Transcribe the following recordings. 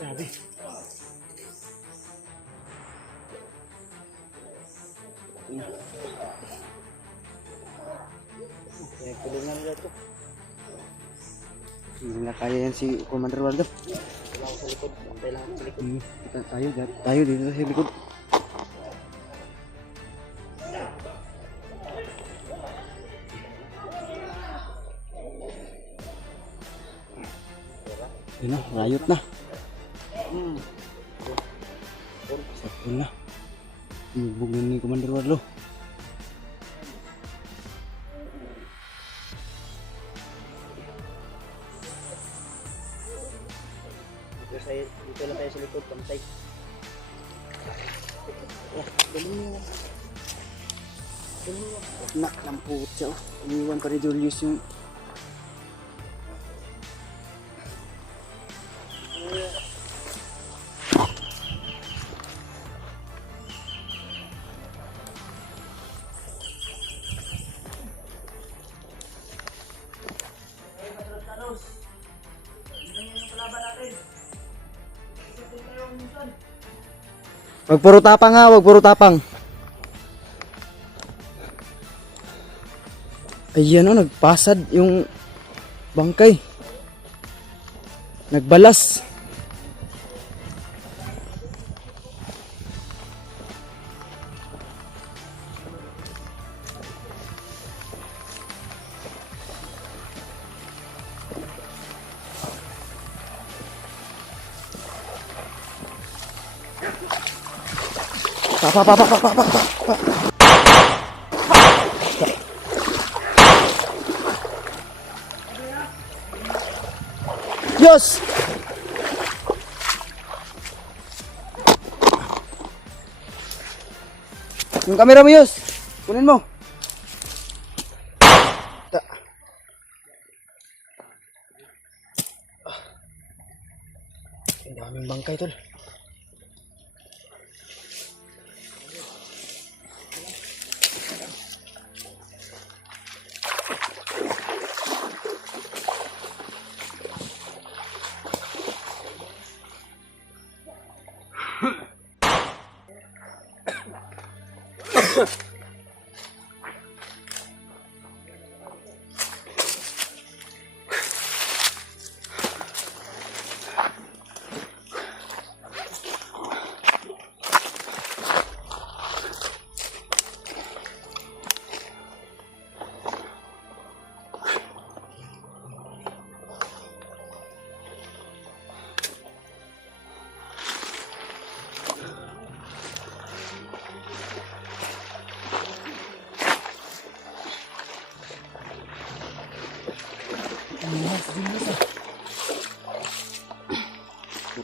Grabe. Kulungan nila ito. Hindi na kaya yan si Commander Waldo. Wala ako sa likod. Pantay lang ako sa likod. Tayo dito sa likod. Yun na, rayot na. Sakto na. Bugbog na ni Commander Waldo. Dito lang tayo sa likod, pantay. Oh, galing niya. Galing niya. Nak, namput siya. Iniwan pa rin Julius yung... Wag puro tapang ha, wag puro tapang. Ayan o, nagpasad yung bangkay. Nagbalas. Pa. Yos! Yung kamera mo, Yos! Kunin mo! Ang daming bangkay, tol.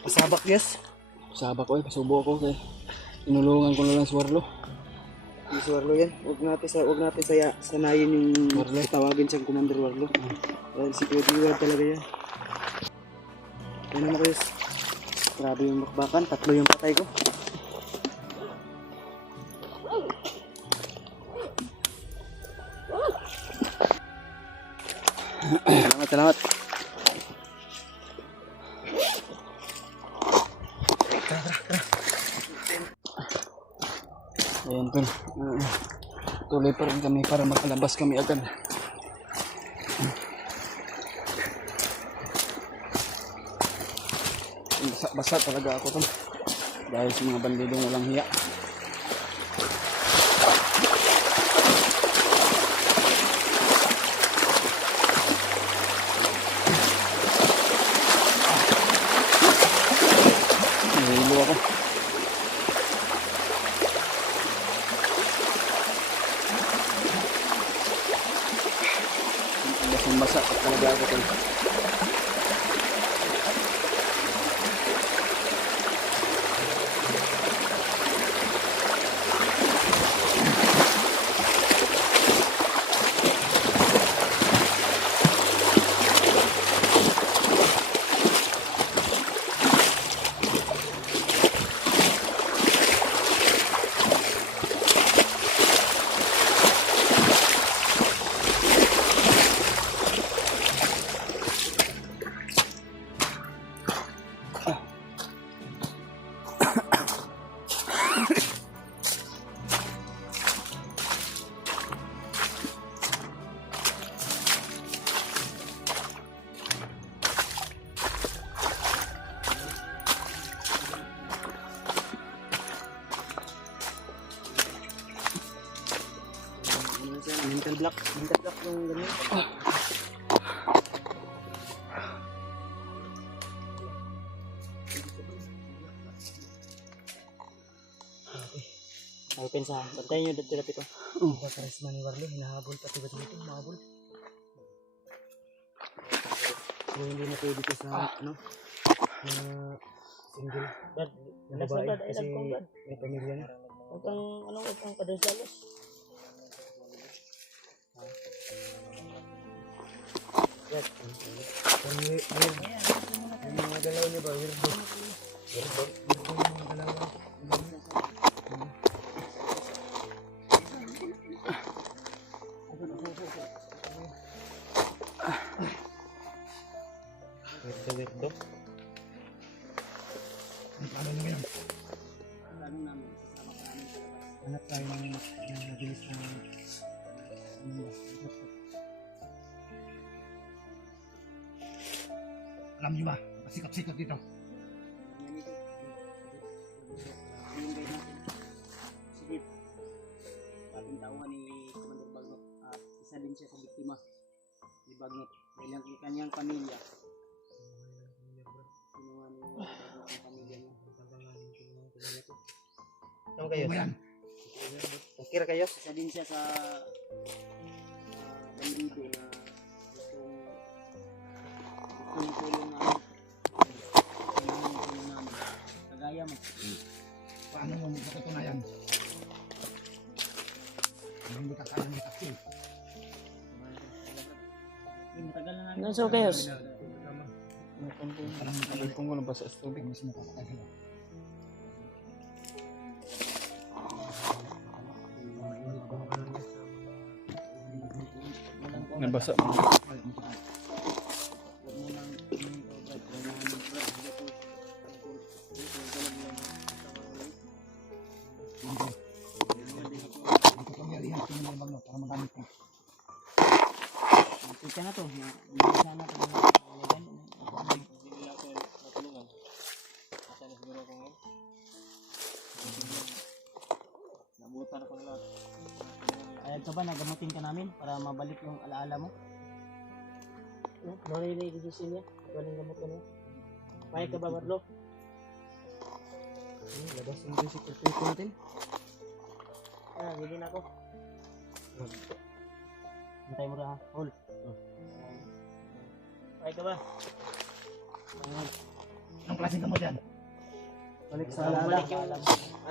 Pasabak, yes. Pasabak ko pasubo ako kay inulungan ko na lang si Warlo. Si Warlo yan. Huwag natin sanayin yung Warlo. Tawagin siyang Commander Warlo. Dahil si Kuya talaga yan. Yan naman ko, yes. Grabe yung bakbakan. 3 yung patay ko. Salamat. Ayan tol, tuloy pa rin kami para makalabas kami agad. Basa talaga ako tol dahil sa mga bandidong walang hiya. Nahilo ako. Basa talaga ako tol. Hintablak yung ganun. Ako pensa, bantayan nyo dito lapit ko. Karisma ni Warlo, hinahabol pati ba dito, mahabol. So, hindi na pwede ko sa, single. Dad, babae, kasi may pamilya na. Huwag kang padasalos. Dad, yung mga galaw niya ba, weirdo. Weirdo yung mga galaw. Weirdo. Ano nyo yan? Ano namin, sasama ka namin sa labas. Hanap tayo ng mabilis na alam nyo ba? Pasikap-sikap dito. Yung guide natin. Sige. Dating tauhan ni Commander Bagnot. At isa din siya sa biktima ni Bagnot. Dahil ang kanyang pamilya. Kinuha ni Bagnot ang pamilya niya. Ano kayo? Okay ra kayo? Isa din siya sa bandido na gustong tulong namin. Kailangan tulong namin. Kagaya mo. Paano mo matutunayan? Hindi ka kaya ng taksi. Matagal na namin. Nasa kayo? Kung walang basa sa tubig, mas makakakaya sila. Nabasa mo. Ika na to. Sana to. Nabutan ako nila. Ayag ka ba na gamutin ka namin para mabalik yung alaala mo? Marinig yung decision niya. Ikaw nang gamot ka niya. Payag ka ba, Marlo? Labas yung secret ko natin. Hindi na ako. Hintay mo rin ha. Hold. Payag ka ba? Anong klaseng gamot yan? Balik sa alaala. Balik yung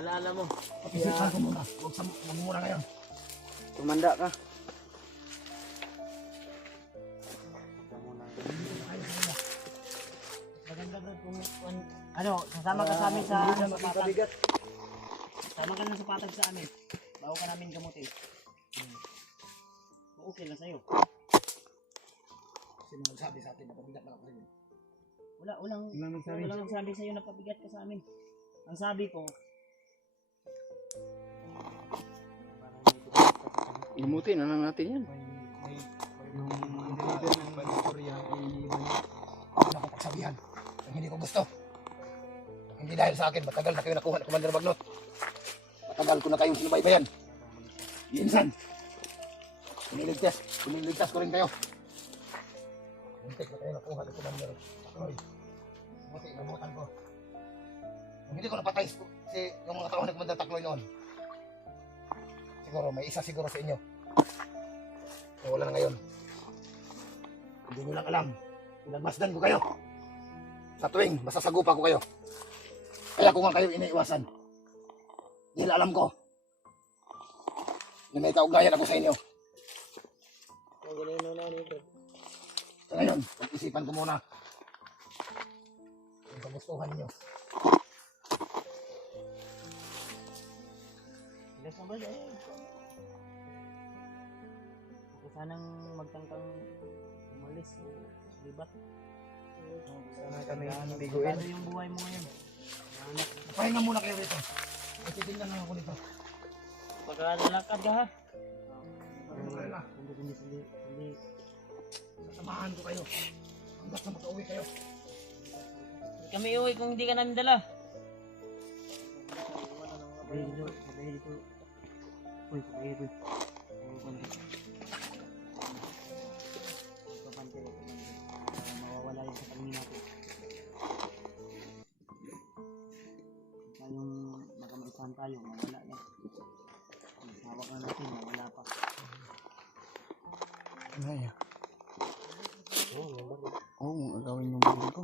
alaala mo. Pag-isipan ko muna. Huwag sa mamura ngayon. Tumanda ka. Maganda bro kung ano, sasama ka sa amin sa patag. Sama ka na sa patag sa amin. Bago ka namin gamutin. Okay lang sa'yo. Sino nagsabi sa atin na pabigat na ako sa'yo? Walang nagsabi sa'yo na pabigat ka sa amin. Ang sabi ko, gamutin na lang natin yan. Yung leader ng Banistorya ay wala akong pagsabihan. Ang hindi ko gusto. Hindi dahil sa akin, matagal na kayo nakuha ng Commander Bagnot. Matagal ko na kayong sinubaybayan. Insan, piniligtas ko rin kayo. Muntik na kayo nakuha ng Commander Bagnot. Buti, nabutan ko. Kung hindi ko napatay yung mga tao ng Commander Takloy noon, siguro, may isa siguro sa inyo. Kaya wala na ngayon. Hindi nyo lang alam. Pinagmasdan ko kayo. Sa tuwing, masasagupa ko kayo. Kaya ko nga kayo iniiwasan. Dahil alam ko na may kaugnayan ako sa inyo. Sa ngayon, pag-isipan ko muna yung kagustuhan ninyo. Sanang magtangkang umalis o libat. Sana kami biguin. Ano yung buhay mo ngayon? Pahinga muna kayo rito. Titingnan lang ako nito. Pagkalalakad ka ha? Hindi. Sasamahan ko kayo. Hanggang sa makauwi kayo. Hindi kami uwi kung hindi ka namin dala. Uy, yung makamaisahan tayo, mawala yan. Hawak na natin, mawala pa. Ano yan? Oo, Oo, gagawin yung baril ko.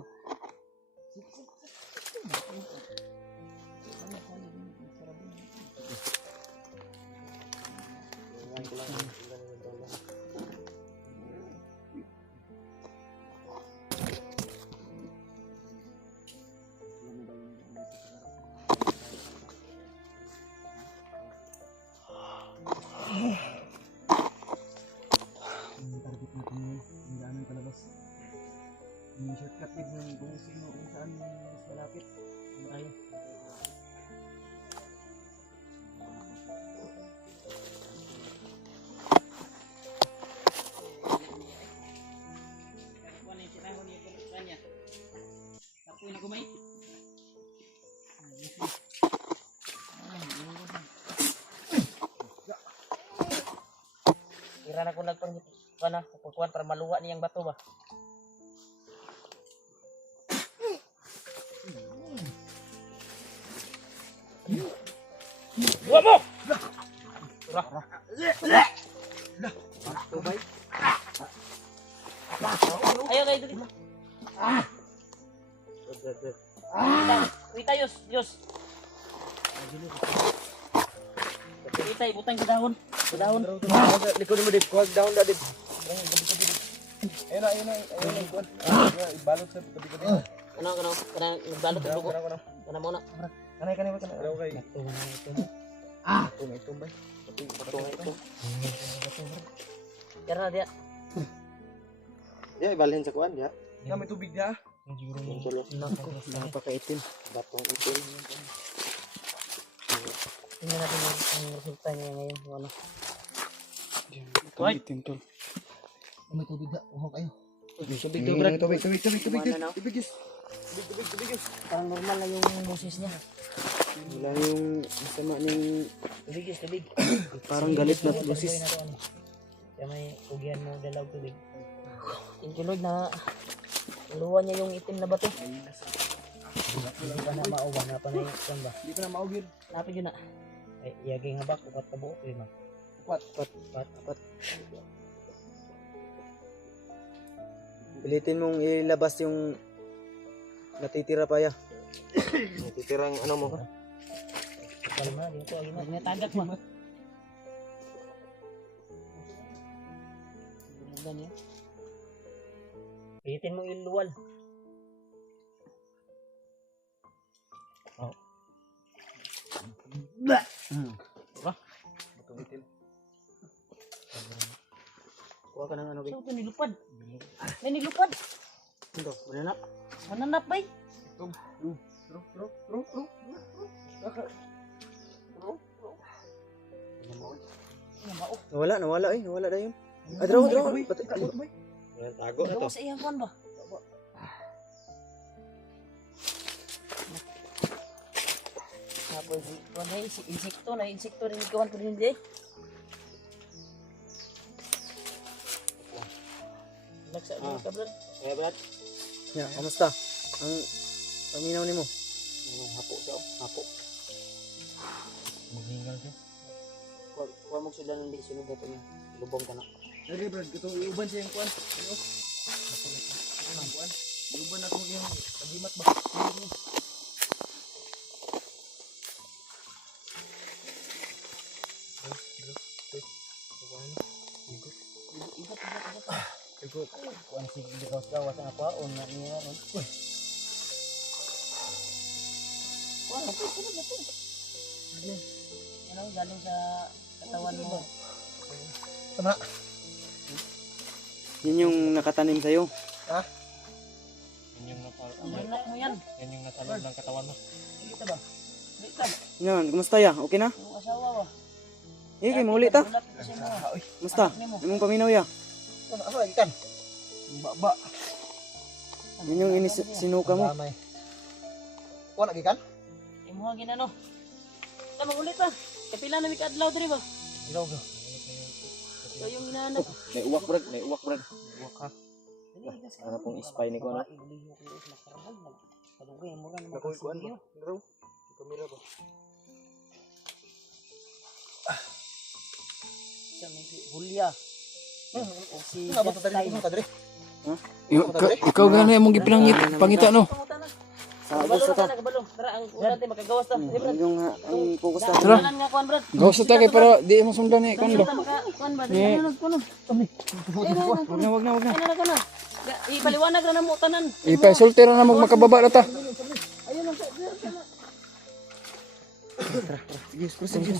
Ang target natin ngayon, ang daanan palabas. Yung shortcut din yung kung sino, kung saan yung mas malapit. Yung tayo. Kira na ko nagpangit na pupuan para maluwa niyang bato ba. Luwa mo! Tara. Tubay. Ayo kayo dito. Wita yus, yus. Wita ibutang sa dahon. Sa dahon. Likod mo dip, huwag down na dip. Ayun na, kuwan. Ibalot sa tabi-tabi. Kana nagbalot ang dugo. Kana mo na. Kanay. Okay. Ito ba? Ito. Kira na dia. Ya, ibalhin sa kuan ya. Na may tubig na. Napakaitim. Batong itim. Tingnan natin ang resulta niya ngayon. Ano? Tubig itim tol. May tubig na. Uhok kayo. Tubig. Tubig. Parang normal na yung boses niya. Wala yung masama ng Tubig. parang galit na boses. Kaya may tugyan mo dalaw tubig. Thank you Lord na luwa niya yung itim na bato. Hindi pa na mauwa na pa na yung ba? Hindi pa na maugid. Napin yun na. Ay, iyagay nga ba? Kupat ka buo. Lima. Apat. Pilitin mong ilabas yung natitira pa ya. Natitirang ano mo. Kalma, dito. May tagak ba? Ganyan. Pilitin mong iluwal. Diba? Kuha ka ng ano, So, ito nilupad. May nilupad. Ito, mananap. Mananap ba? Nawala na yun. Draw. Tago na to. Gawa sa iyang kuwan ba? Tapos, insekto rin ikawan ko rin dyan. Nagsa ka bro. Eh, Brad. Ya, kamusta? Ang paminaw nimo. Hapo siya. Hapo. Maghingal siya. Kuha mo sila ng sunod ito niya. Lubong ka na. Okay, Brad, ito iuban siya yung kuan. Ano? Ano kuan? Iuban ako yung pagimat ba? Ikut. Kuan si gawas gawas ang aquaon na niya ron. Kuan apa itu betul. Ano galing sa katawan mo. Tama. Yun yung nakatanim sa'yo. Yan yung Anak mo yan. yan yung nasa loob ng katawan mo. Dito ba? Dito. Yan, kumusta ya? Okay na? Yung asawa ba? Kay mauli ta. Kumusta? Imong paminaw ya? Ano ikan? Baba. Yun yung sinuka mo. Kuan lagi kan? Imo ginano. Ta magulit pa. Kapila na mi kaadlaw diri ba? Ilaw ba? So yung inaanap. May uwak, Brad. Uwak ha. Ano pong spy ni ko, ano? Nakuha ko ano? Draw. Kamera ba? Siya may si Julia. Si Jeffstyle. Ikaw gano'n mong gipinangit, pangita no? Sa abos Kabalo ta. na kabalo. Tara ang ulan tayo magkagawas ta. Eh, Brad. Yung ang focus ta. Tara. Ulan nga kuan Brad. Gawas ta kay pero di mo sundan ni kondo. Kuan Brad. Eh. Wag na. Ay na ka na. Ipaliwanag na mo tanan. Ipasulti ra na magmakababa na ta. Ayun ang Sige, sige.